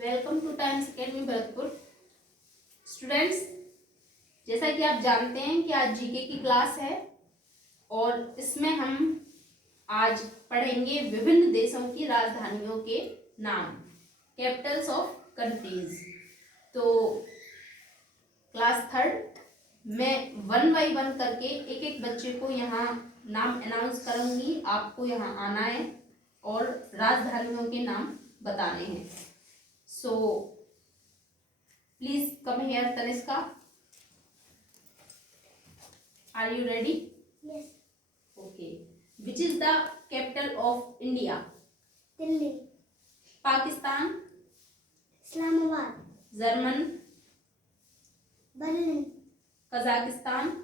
Welcome two times Academy Bharatpur. Students, जैसा कि आप जानते हैं कि आज जीके की क्लास है और इसमें हम आज पढ़ेंगे विभिन्न देशों की राजधानियों के नाम, कैपिटल्स ऑफ कंट्रीज। तो क्लास थर्ड मैं 1 बाय 1 करके एक एक बच्चे को यहाँ नाम अनाउंस करूंगी। आपको यहाँ आना है और राजधानियों के नाम बताने हैं। So please come here, Taniska. Are you ready? Yes. Okay. Which is the capital of India? Delhi. Pakistan. Islamabad. German. Berlin. Kazakhstan.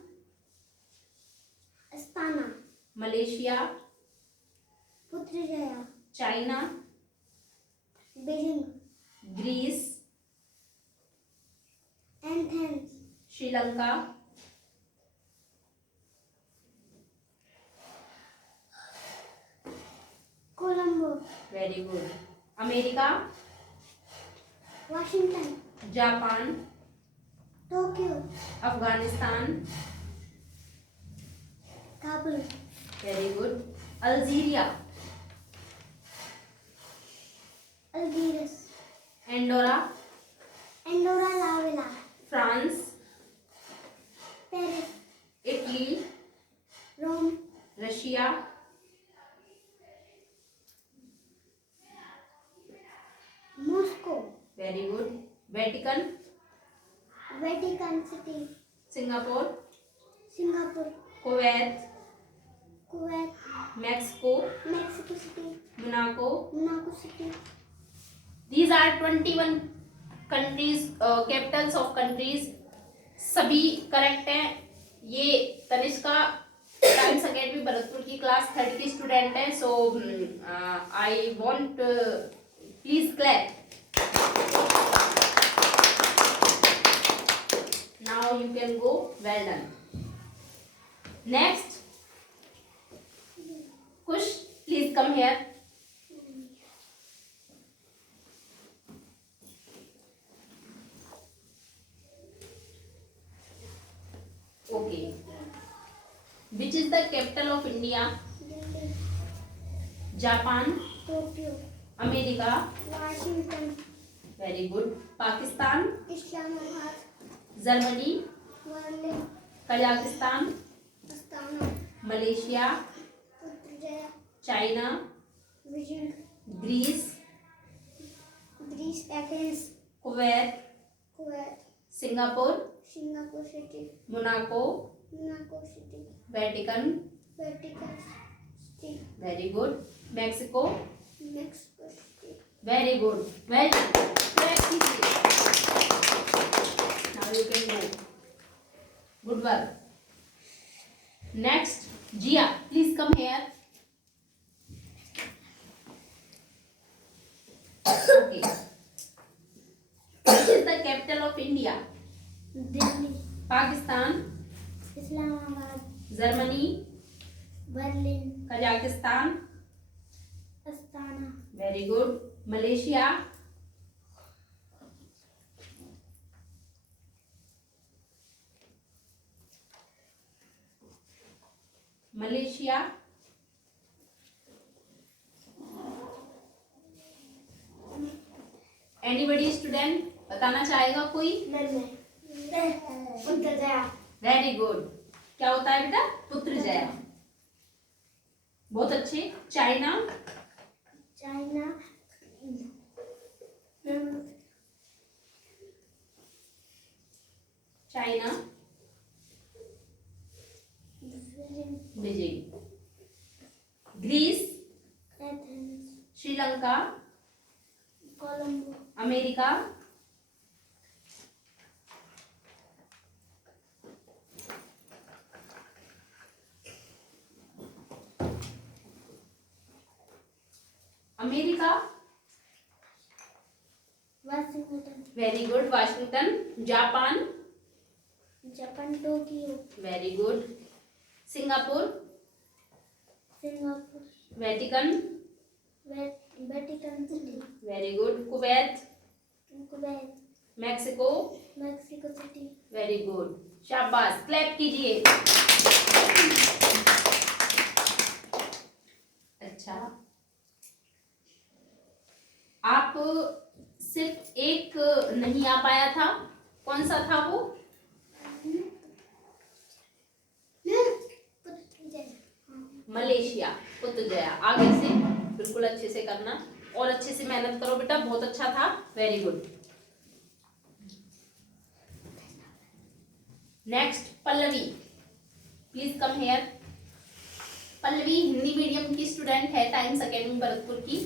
Astana. Malaysia. Putrajaya. China. Beijing. Greece. Athens. Sri Lanka. Colombo. Very good. America. Washington. Japan. Tokyo. Afghanistan. Kabul. Very good. Algeria. Algiers. Andorra. Andorra la Vella. France. Paris. Italy. Rome. Russia. Moscow. Very good. Vatican. Vatican City. Singapore. Singapore. Kuwait. Kuwait. Mexico. Mexico City. Monaco. Monaco City. These are 21 countries, Capitals of countries. सभी correct हैं। ये Tanishka times Academy Bharatpur की class third की student है। So I want please clap. Now you can go. Well done. Next Kush, please come here. Okay. Which is the capital of India? Delhi. Japan. Tokyo. America. Washington. Very good. Pakistan. Islamabad. Germany. Berlin. Kazakhstan. Astana. Malaysia. Putrajaya. China. Beijing. Greece. Greece. Athens. Kuwait. Kuwait. Singapore. Singapore City. Monaco. Monaco City. Vatican. Vatican City. Very good. Mexico. Mexico City. Very good. Well done. Practice it. Now you can go. Good work. Next, Jia, please come here. Okay. Which is the capital of India? Delhi. Pakistan. Islamabad. Germany. Berlin. Kazakhstan. Astana. Very good. Malaysia. Malaysia. Anybody student बताना चाहेगा कोई? Putrajaya. Very good. क्या होता है बेटा? Putrajaya. बहुत अच्छे। China. China. China. Beijing. Greece. Athens. Sri Lanka. Colombo. America. America. Washington. Very good. Washington. Japan. Japan. Tokyo. Very good. Singapore. Singapore. Vatican. Vatican City. Very good. Kuwait. Kuwait, Mexico, Mexico City, very good, शाबाश, clap कीजिए। अच्छा, आप सिर्फ एक नहीं आ पाया था, कौन सा था वो? मलेशिया, पुत्रजया। आगे से बिल्कुल अच्छे से करना और अच्छे से मेहनत करो बेटा, बहुत अच्छा था, very good. Next Pallavi, please come hair. Pallavi Hindi medium की स्टूडेंट है, टाइम्स एकेडमी भरतपुर की,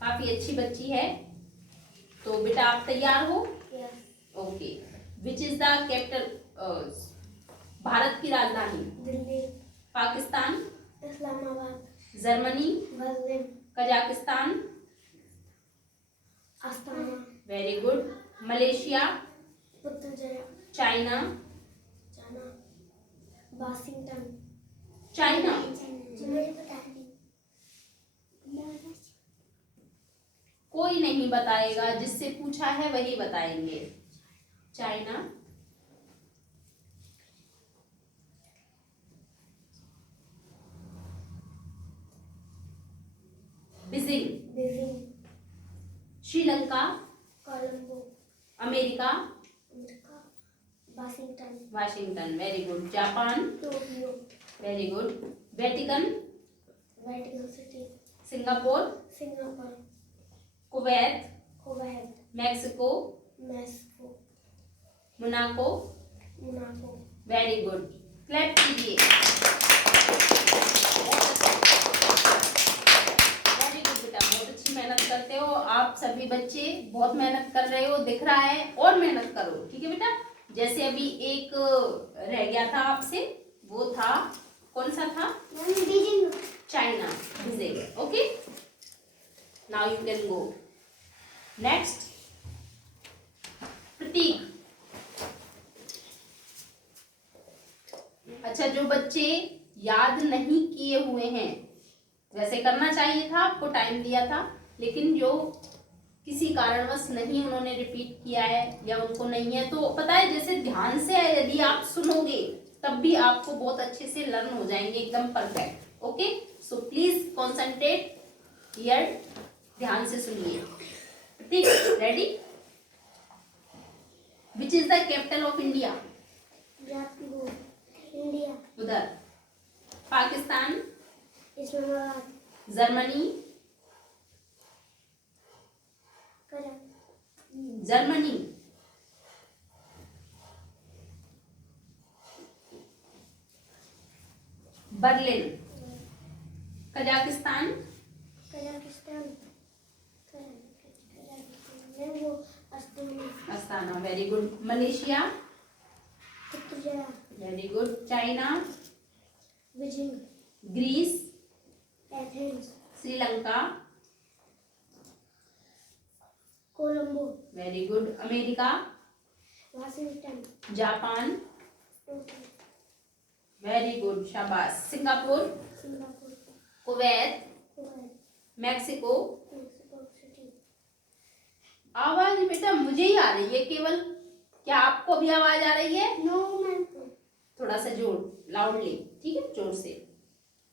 काफी अच्छी बच्ची है। तो बेटा आप तैयार हो? Okay. Which is the capital, Bharat की राजधानी? Delhi, Pakistan, Islamabad, Germany, Berlin, Kazakhstan, Astana, very good, Malaysia, Putrajaya, China, China, Washington, China, कोई नहीं बताएगा, जिससे पूछा है वही बताएंगे। China, Beijing, Beijing, Sri Lanka, Colombo, America, America, Washington, Washington, very good, Japan, Tokyo, very good, Vatican, Vatican City, Singapore, Singapore, Kuwait, Kuwait, Mexico, Mexico, Monaco, Monaco, very good, clap कीजिए। Very good बेटा, बहुत अच्छी मेहनत करते हो आप सभी बच्चे, बहुत मेहनत कर रहे हो, दिख रहा है, और मेहनत करो, ठीक है बेटा। जैसे अभी एक रह गया था आपसे, वो था, कौन सा था? Beijing, China, Beijing, okay. Now you can go. Next Prateek. अच्छा, जो बच्चे याद नहीं किए हुए हैं, वैसे करना चाहिए था, आपको टाइम दिया था, लेकिन जो किसी कारणवश नहीं उन्होंने रिपीट किया है या उनको नहीं है, तो पता है जैसे ध्यान से यदि आप सुनोगे तब भी आपको बहुत अच्छे से लर्न हो जाएंगे, एकदम perfect, okay. So please concentrate here, ध्यान से सुनिए। ठीक, ready? Which is the capital of India? जातिगो, इंडिया, उधर, Pakistan, Islamabad, Germany, Germany, Berlin, Kazakhstan, Kazakhstan, Astana, very good, Malaysia, Putrajaya, very good, China, Beijing, Greece, Athens, Sri Lanka, Colombo, very good, America, Washington, Japan, Tokyo, very good, शाबाश, Singapore, Singapore, Kuwait, Kuwait, Mexico. Mexico City. आवाज बेटा मुझे ही आ रही है केवल, क्या आपको भी आवाज आ रही है? नो मैम, थोड़ा सा जोर, लाउडली, ठीक है, जोर से।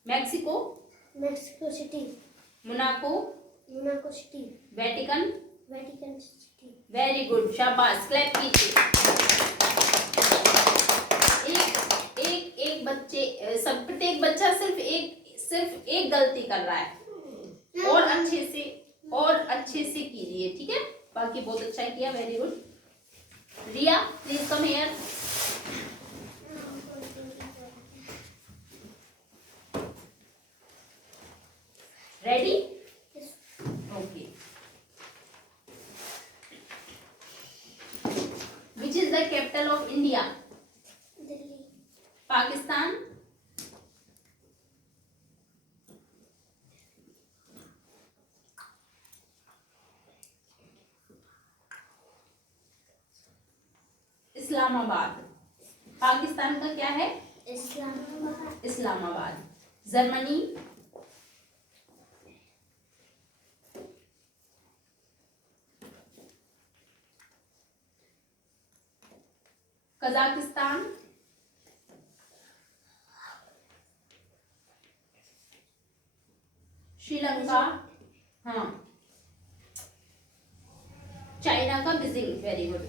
Mexico, Mexico city, Monaco, Monaco city, Vatican, Vatican city. Very good, शाबाश, क्लैप कीजिए। एक बच्चे, सब प्रत्येक बच्चा सिर्फ एक गलती कर रहा है, और अच्छे से कीजिए, ठीक है। बाकी बहुत अच्छा किया, very good. Riya, please come here. Ready? Okay. Which is the capital of India? Delhi, Pakistan, Islamabad. Pakistan का क्या है? इस्लामाबाद, इस्लामाबाद। जर्मनी, कजाकिस्तान, श्रीलंका, हाँ, चाइना का Beijing, very good,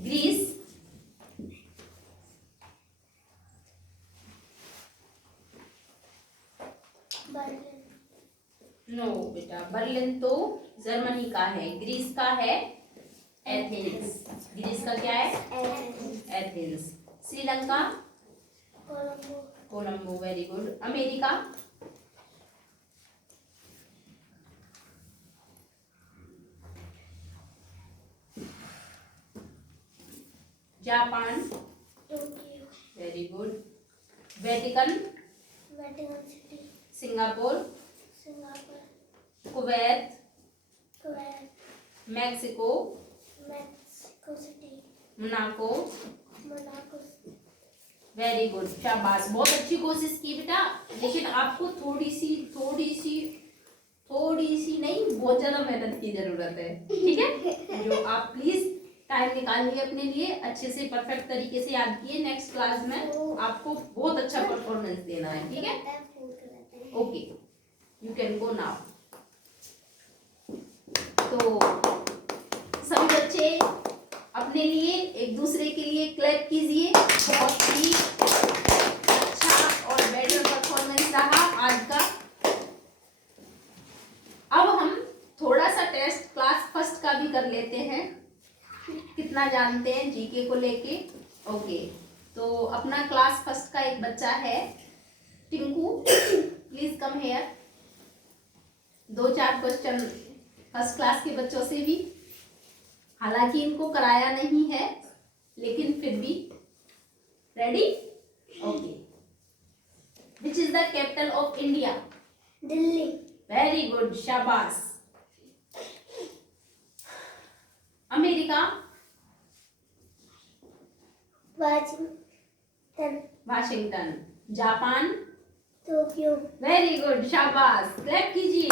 Greece, Berlin, no बेटा, बर्लिन तो जर्मनी का है, ग्रीस का है एथेंस, ग्रीस का क्या है Athens, Sri Lanka Colombo, Colombo, very good, America Japan, Tokyo, very good, Vatican, Vatican City, Singapore, Singapore, Kuwait, Kuwait, Mexico, Mexico city, Monaco, Monaco, very good, शाबाश, बहुत अच्छी कोशिश की बेटा, लेकिन आपको थोड़ी सी नहीं, बहुत ज्यादा मेहनत की जरूरत है, ठीक है, जो आप प्लीज टाइम निकालिए अपने लिए, अच्छे से परफेक्ट तरीके से याद किए, नेक्स्ट क्लास में आपको बहुत अच्छा परफॉर्मेंस देना है, ठीक है, okay, you can go now. तो सभी बच्चे अपने लिए एक दूसरे के लिए क्लैप कीजिए, बहुत ही अच्छा और बेटर परफॉर्मेंस रहा आज का। अब हम थोड़ा सा टेस्ट क्लास फर्स्ट का भी कर लेते हैं, कितना जानते हैं जीके को लेके, ओके, तो अपना क्लास फर्स्ट का एक बच्चा है Tinku, please come hair, 2-4 question first class के बच्चों से भी, हालांकि इनको कराया नहीं है लेकिन फिर भी, ready, okay, which is the capital of India, Delhi, very good, शाबाश, America, Washington, Washington, Japan, Tokyo, very good, शाबाश, क्लैप कीजिए,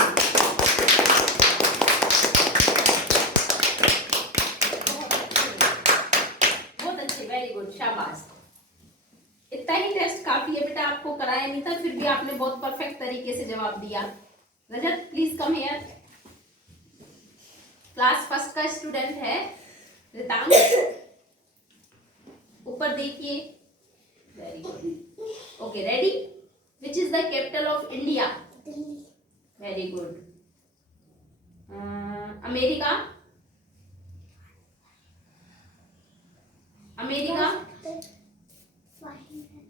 बहुत अच्छे, वेरी गुड, शाबाश, इतना ही टेस्ट काफी है बेटा, आपको कराया नहीं था, फिर भी आपने बहुत परफेक्ट तरीके से जवाब दिया। Rajat please come here, class first का स्टूडेंट है रितांग, ऊपर देखिए, very good, okay, ready, which is the capital of India, Delhi, very good, America, America, Washington,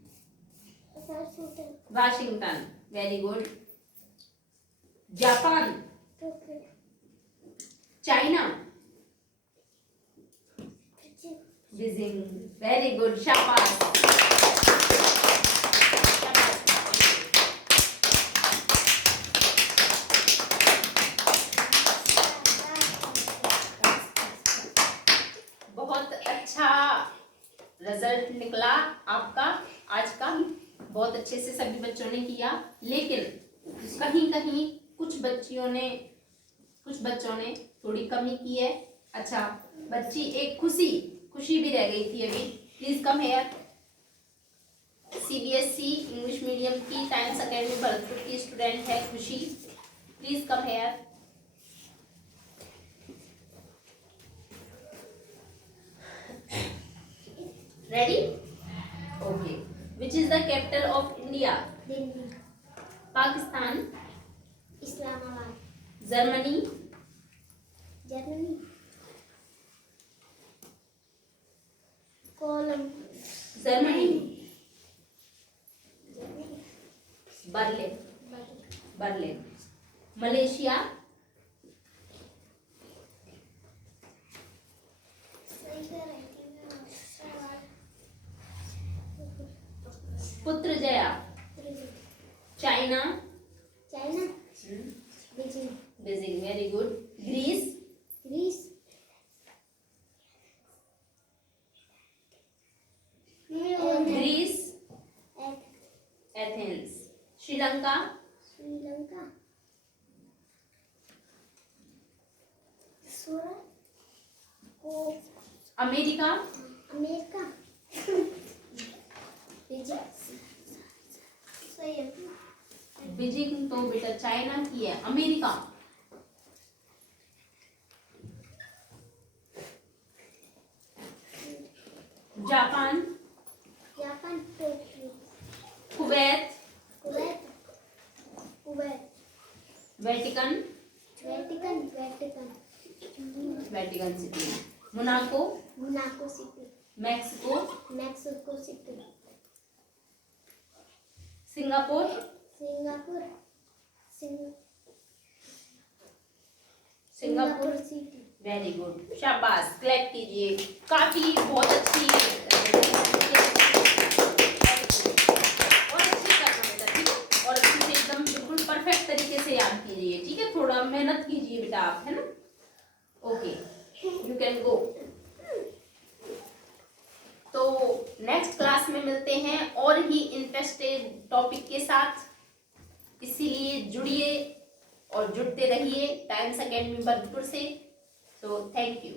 Washington, very good, Japan, Tokyo, China, Beijing, very good, शाबाश, बहुत अच्छा रिजल्ट निकला आपका आज का, बहुत अच्छे से सभी बच्चों ने किया, लेकिन कहीं कहीं कुछ बच्चों ने थोड़ी कमी की है। अच्छा, बच्ची एक खुशी भी रह गई थी अभी, please come here, CBSE English medium की टाइम्स अकेडमी भरतपुर की स्टूडेंट है Khushi, please come here, ready, okay, which is the capital of India, Delhi, Pakistan, Islamabad, Germany, Germany, Colombo, Germany, Berlin, Berlin, Malaysia, Putrajaya, China, China, Beijing, Beijing, very good, Greece, Greece, Greece, Athens, Sri Lanka, Sri Lanka, America, America, सही है। Beijing तो बेटा China की है। America, Japan, Japan, Tokyo, Kuwait, Kuwait, Kuwait, Vatican, Vatican, Vatican, Vatican city, Monaco, Monaco city, Mexico, Mexico city, Singapore, Singapore, Singapore city. Very good, शाबाश, clap कीजिए। काफी बहुत अच्छी और अच्छी करना बेटा, ठीक है। और अच्छे से एकदम बिल्कुल परफेक्ट तरीके से याद कीजिए, ठीक है। थोड़ा मेहनत कीजिए बेटा आप, है ना। ओके, यू कैन गो। तो नेक्स्ट क्लास में मिलते हैं और ही इंटरेस्टेड टॉपिक के साथ, इसीलिए जुड़िए और जुड़ते रहिए टाइम्स अकेडमी भरतपुर से। तो थैंक यू।